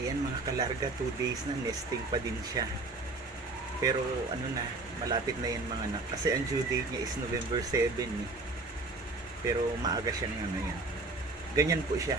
Ayan mga kalarga, 2 days na, nesting pa din siya. Pero ano na, malapit na yan mga anak. Kasi ang due date niya is November 7 eh. Pero maaga siya ng ano yan. Ganyan po siya.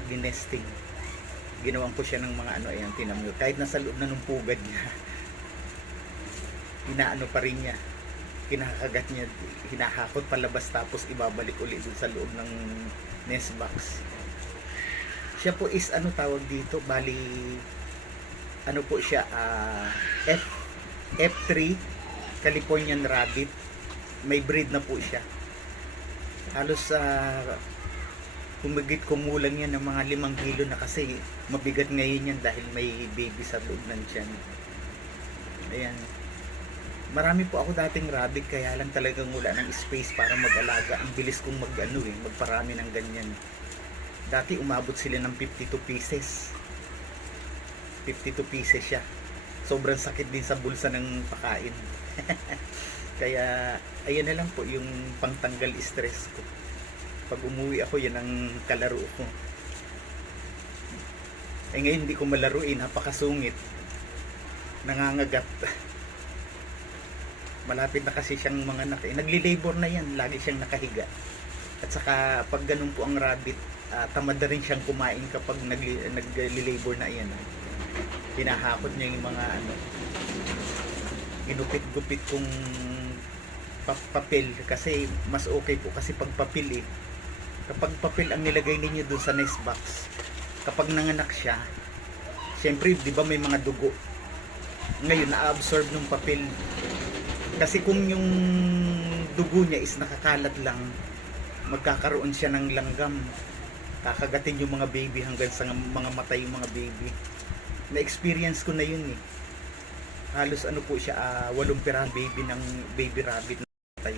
Nagdi-nesting. Ginawan ko siya ng mga ano, ayan, tinamyo. Kahit nasa loob na ng pugad niya, inaano pa rin niya. Kinakagat niya, hinahakot palabas tapos ibabalik ulit dun sa loob ng nest box. Siya po is ano tawag dito, bali ano po siya, F3 Californian Rabbit. May breed na po siya. Halos humigit kumulang yan ng mga 5 kilo na kasi mabigat ngayon yan dahil may baby sa loob ng tiyan. Ayan. Marami po ako dating rabbit kaya lang talagang wala ng space para mag-alaga. Ang bilis kong magparami ng ganyan. Dati umabot sila ng 52 pieces. 52 pieces siya. Sobrang sakit din sa bulsa ng pakain. Kaya ayan na lang po yung pangtanggal stress ko. Pag umuwi ako, yan ang kalaro ko. Eh ngayon hindi ko malaruin, napakasungit. Nangangagat. Malapit na kasi siyang mga anak. Nagli-labor na yan, lagi siyang nakahiga. At saka pag ganun po ang rabbit, tamad na rin siyang kumain kapag nagli-labor na yan. Hinahakot niya yung mga ano, ginupit-gupit kong papel kasi mas okay po kasi pag papel kapag papel ang nilagay ninyo dun sa nest box, kapag nanganak siya, syempre di ba may mga dugo, ngayon na-absorb ng papel kasi kung yung dugo niya is nakakalat lang, magkakaroon siya ng langgam, kakagatin yung mga baby hanggang sa mga matay yung mga baby. Na-experience ko na yun eh. Halos ano po siya, 8 pirang baby ng baby rabbit na matay.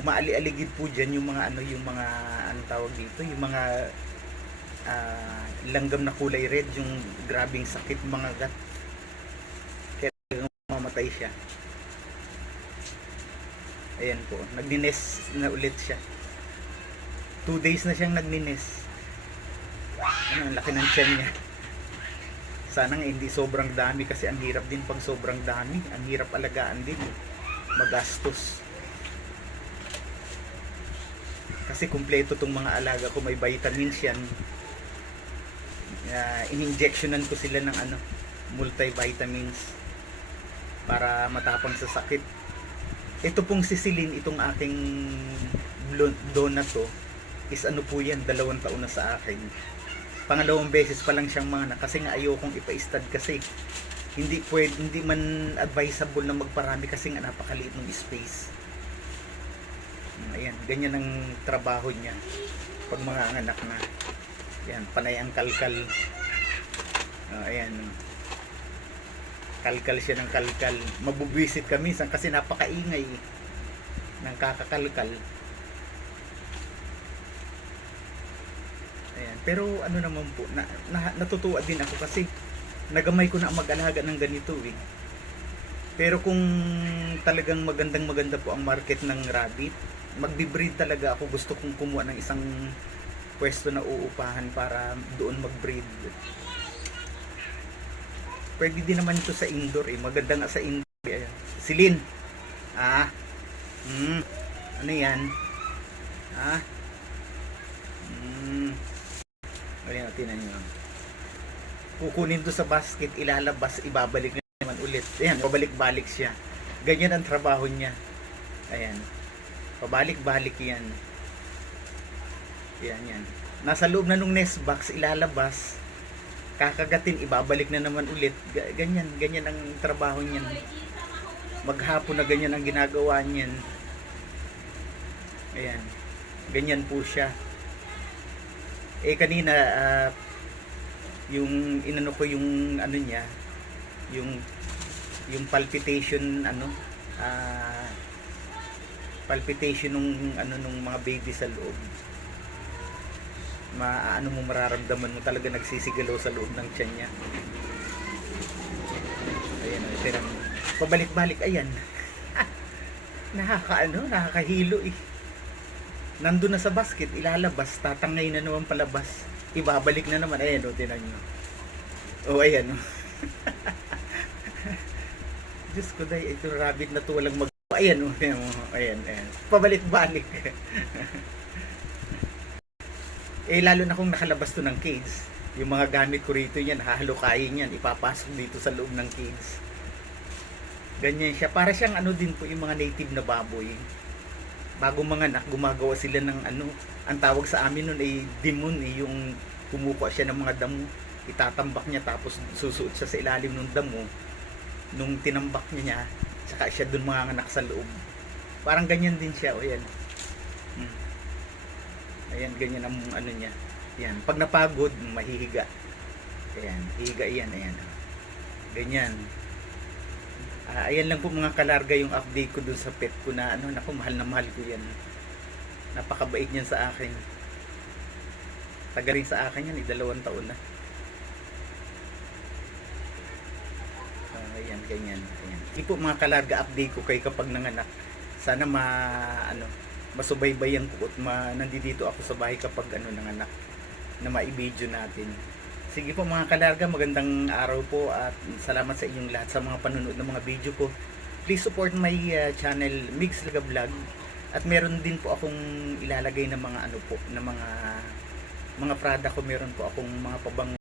Umaali-aligid po dyan yung mga ano, yung mga ano tawag dito, yung mga langgam na kulay red, yung grabing sakit mga gat, kaya mamatay siya. Ayan po, nagnines na ulit siya. 2 days na siyang nagnines. Ano, ang laki ng tiyan niya. Sana nga hindi sobrang dami kasi ang hirap din pag sobrang dami. Ang hirap alagaan din, magastos. Kasi kumpleto tong mga alaga ko, may vitamins yan. In-injectionan ko sila ng ano, multivitamins para matapang sa sakit. Ito pong sisilin, itong aking donut to is ano po yan, 2 taon na sa akin. Pangalawang beses pa lang siyang mana kasi nga ayokong ipa-stud kasi hindi man advisable na magparami kasi nga napakaliit ng space. Ayan, ganyan ang trabaho niya pag mga anak na. Yan, panay ang kalkal. Ayan. Kalkal siya ng kalkal. Mabubwisit kami kasi napakaingay ng kakakalkal. Ayan. Pero ano naman po, natutuwa din ako kasi nagamay ko na mag-alaga ng ganito eh. Pero kung talagang maganda po ang market ng rabbit, magbi-breed talaga ako. Gusto kong kumuha ng isang pwesto na uupahan para doon mag-breed. Pwede din naman ito sa indoor eh. Maganda nga sa indoor. Ayan. Silin. Ano yan? Ayan, tinan nyo. Kukunin to sa basket, ilalabas, ibabalik naman ulit. Ayan, pabalik-balik siya. Ganyan ang trabaho niya. Ayan. Pabalik-balik yan. Yan. Nasa loob na nung nest box, ilalabas, kakagatin, ibabalik na naman ulit. Ganyan ang trabaho niyan. Maghapon na ganyan ang ginagawa niyan. Ayan. Ganyan po siya. Kanina, yung inano ko yung ano niya, yung palpitation, palpitation nung mga baby sa loob. Mararamdaman mo talaga nagsisigalaw sa loob ng tiyan niya. Ayan, tirang pabalik-balik, ayan. Nakakahilo eh. nandun na sa basket, ilalabas, tatangay na naman palabas, ibabalik na naman. Ayan o, tinan nyo. O, ayan o. Diyos ko day, ito rabbit na to walang mag... Ayan o, ayan, ayan. Pabalik-balik. Eh, lalo na kung nakalabas to ng cage. Yung mga gamit ko rito yan, hahalukayin yan, ipapasok dito sa loob ng cage. Ganyan siya. Para siyang ano din po yung mga native na baboy. Bago mga anak, gumagawa sila ng ano, ang tawag sa amin nun ay demon eh, yung kumukuha siya ng mga damo, itatambak niya tapos susuot siya sa ilalim ng damo. Nung tinambak niya, saka siya dun mga anak sa loob. Parang ganyan din siya, o yan. Ayan, ganyan ang ano niya. Yan, pag napagod, mahihiga. Ayan, hihiga yan, ayan. Ganyan. Ayan lang po mga kalarga yung update ko dun sa pet ko na ano, naku, mahal na mahal ko yan. Napakabait niyan sa akin. Taga rin sa akin yan, 2 taon na. Ayan, ganyan. Ayan. Hindi po mga kalarga update ko kay kapag nanganak. Sana masubaybayan ko at nandito ako sa bahay kapag nanganak na maibidyo natin. Sige po mga kalarga, magandang araw po at salamat sa inyong lahat sa mga panonood ng mga video ko. Please support my channel Mix Laga Vlog at meron din po akong ilalagay na mga na mga product ko. Meron po akong mga pabango